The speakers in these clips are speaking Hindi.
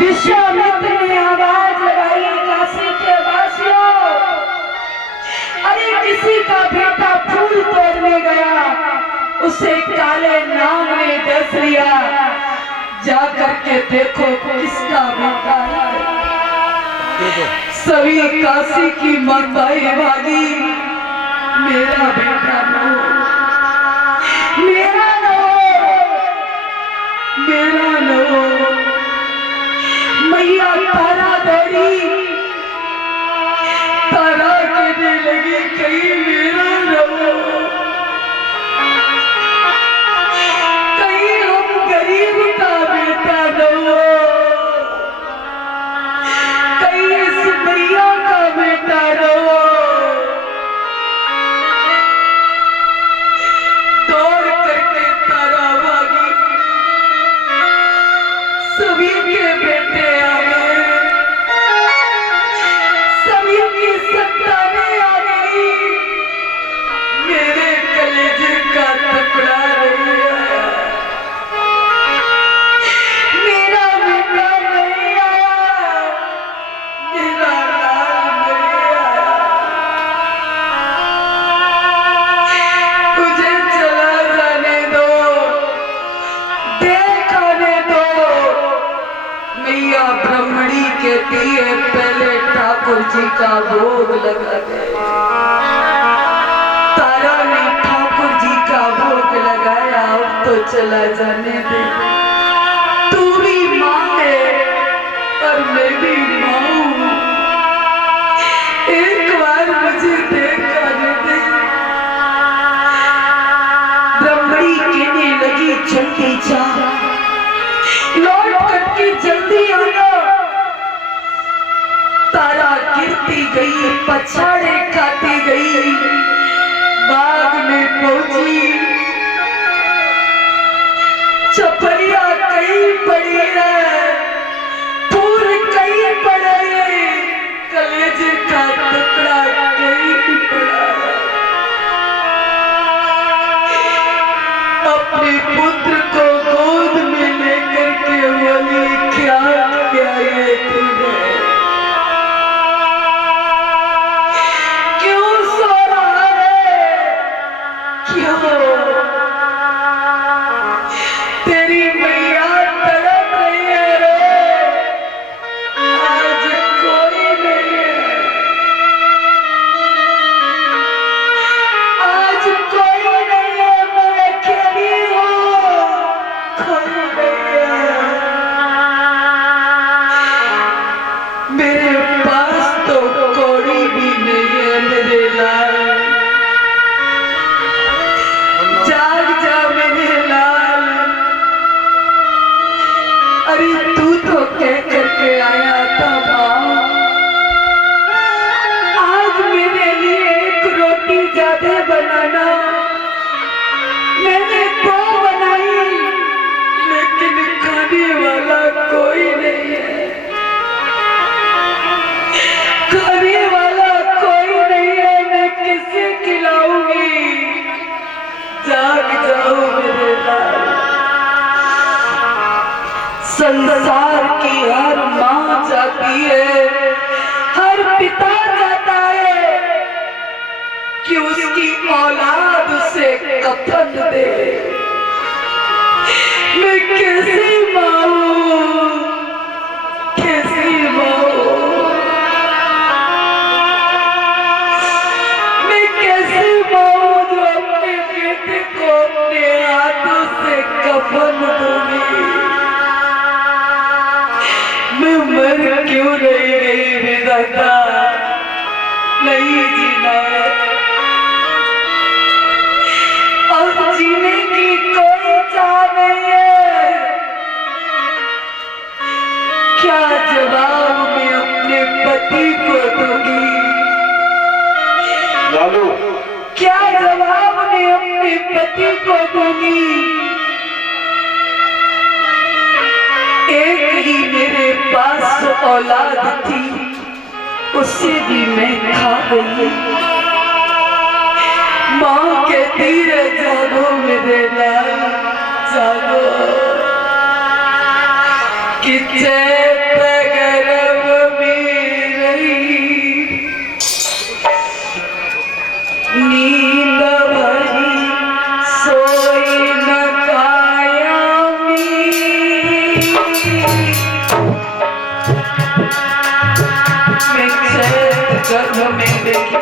विश्वामित्र ने आवाज लगाई, काशी के वासियों, अरे किसी का बेटा फूल तोड़ने गया, उसे काले नाग ने डस लिया, जा करके देखो किसका बेटा है। सभी काशी की माताएं भागी, मेरा बेटा नो, मेरा नो, मेरा नो। मैया तारा दौड़ी, तारा कहने लगी कहीं मेरा नो, कहीं हम गरीब का बेटा नो, कहीं इस मैया का बेटा नो। दौड़ करके तारा भागी, सभी के बेटे आ गए, सभी की संतानें आ गई, मेरे कलेजे का टुकड़ा नहीं आया, मेरा बेटा नहीं आया, मेरा लाल नहीं आया, मुझे चला जाने दो, देख आने दो। मैया ब्रह्मणी कहती है पहले ठाकुर जी का भोग लगा दे। तारा ने ठाकुर जी का भोग लगाया, अब तो चला जाने दे। तू भी माँ है और मैं भी माँ हूँ, एक बार मुझे देख आने दे। ब्रह्मणी कहने लगी जल्दी जा, लौट करके जल्दी आना। तारा गिरती गई, पछाड़े खाती गई, बाग में पहुंची, चपलिया कहीं पड़ी है, फूल कहीं पड़े, कलेजे का टुकड़ा कहीं पड़ा है। अपने पुत्र को गोद में लेकर के बोली क्या किया ये तूने, क्यों सो रहा है, क्यों? तेरी मैया तड़प रही है रे, आज कोई नहीं है, आज कोई नहीं है, मैं अकेली हूँ, कोई नहीं है। मेरे पास तो कौड़ी भी नहीं है मेरे लाल, जाग जा मेरे लाल। अरे तू तो कह करके आया था माँ, आज मेरे लिए एक रोटी ज्यादा बनाना, मैंने दो बनाई, लेकिन खाने वाला कोई नहीं है, खाने वाला कोई नहीं है, मैं किसे खिलाऊंगी? जाग जाओ मेरे लाल। संसार की हर माँ चाहती है, हर पिता चाहता है कि उसकी औलाद उसे कफन दे। मैं कैसी माँ हूँ, कैसी माँ हूँ, मैं कैसी माँ हूँ जो अपने बेटे को अपने हाथों से कफन दूंगी। मैं मर क्यों नहीं गई विधाता, नहीं जीना है, अब जीने की कोई चाह नहीं है। क्या जवाब मैं अपने पति को दूंगी, लालू? क्या जवाब मैं अपने पति को दूंगी? एक ही मेरे पास औलाद थी, उसे भी मैं खा गई। माँ कहती है जागो मेरे लाल, जागो कि चैत गर्भ में देखी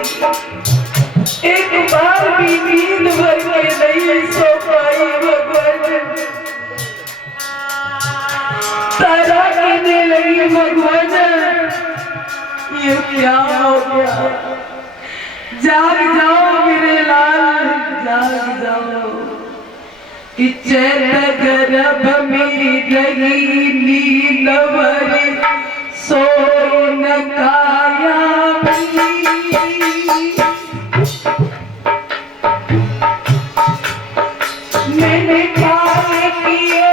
एक बार भी नींद भर के नहीं सो पाई भगवान। तारा कहने लगी भगवान ये क्या हो गया, जाग जाओ मेरे लाल जाग जाओ। कि चैत गर्भ में रही नींद भरी सो न काया मैंने काले किए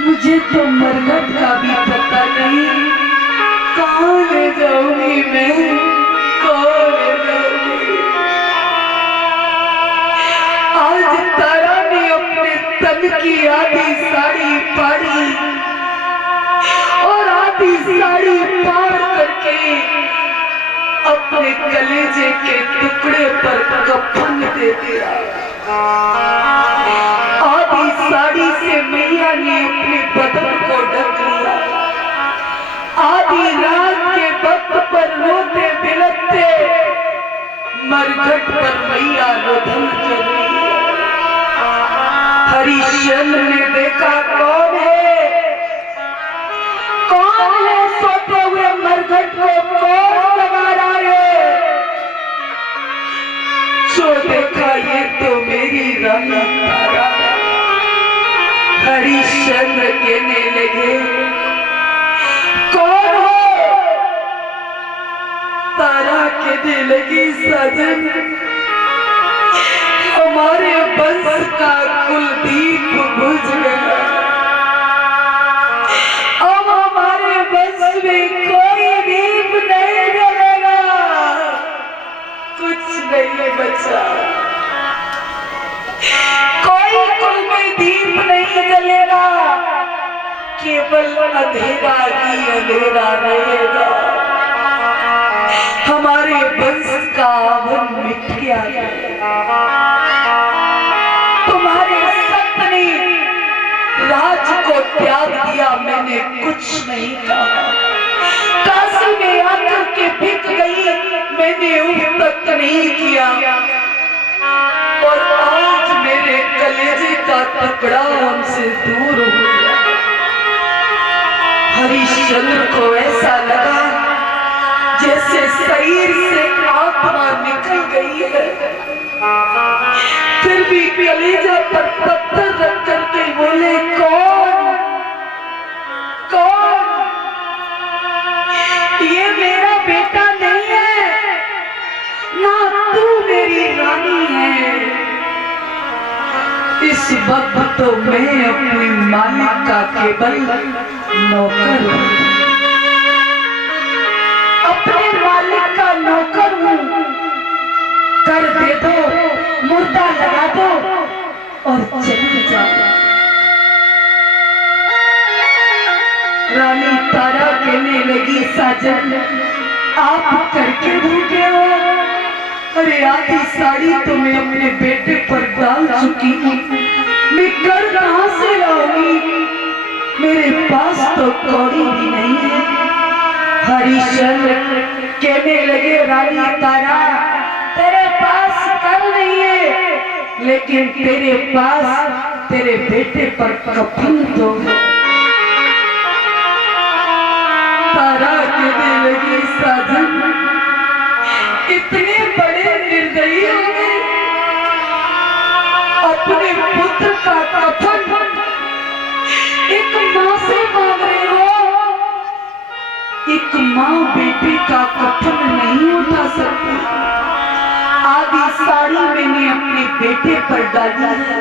मुझे तो मरघट का भी पता नहीं, कहाँ ले जाऊंगी मैं, कहाँ ले जाऊंगी। आज तारा ने अपने तन की आधी साड़ी फाड़ी और आधी साड़ी फाड़ करके अपने कलेजे के टुकड़े पर कफन दे दिया। आधी साड़ी से मैया ने अपने बदन को ढक लिया। आधी रात के वक्त पर रोते बिलखते मरघट पर मैया रोधन कर रही है। हरिश्चंद्र ने देखा कौन है, कौन है सोते हुए मरघट को कौन जगा रहा है। जो देखा ये तो मेरी रानी तारा। हरिश्चंद्र कहने लगे कौन हो। तारा कहने लगी सजन हमारे कुलदीप बुझ गया। अब हमारे वंश में कोई दीप नहीं जलेगा, कुछ नहीं बचा। कोई कुल में दीप नहीं जलेगा, केवल अंधेरा ही अंधेरा रहेगा। हमारे वंश का आवन मिट गया। तुम्हारे सपने राज को त्याग दिया, मैंने कुछ नहीं कहा। काशी में आकर के बिक गई, मैंने उस तक नहीं किया। और आज मेरे कलेजे का टुकड़ा हमसे दूर हो गया। हरिश्चंद्र को ऐसा लगा जैसे शरीर से आत्मा निकल गई है, फिर भी कलेजा पर पत्थर रख करके बोले, कौन कौन? ये मेरा बेटा नहीं है, ना तू मेरी रानी है। इस वक्त तो मैं अपने मालिक का केवल नौकर हूँ, अपने मालिक का नौकर हूँ। कर दे दो, मुर्दा लगा दो और चली जाओ। रानी तारा कहने लगी, साजन आप करके भूखे हो? अरे आधी साड़ी तो मैं अपने बेटे पर डाल चुकी हूँ, मैं कर कहाँ से लाऊंगी? मेरे पास तो कौड़ी भी नहीं है। हरिश्चंद्र कहने लगे, रानी तारा तेरे पास कर नहीं है, लेकिन तेरे पास तेरे बेटे पर कफन तो है। तारा कहने लगी, साजन इतने बड़े निर्दयी हो गए, अपने पुत्र का कफन एक माँ से मांग रहे हो। एक माँ बेटे का कफन नहीं उठा सकती। आधी साड़ी मैंने अपने बेटे पर डाली है,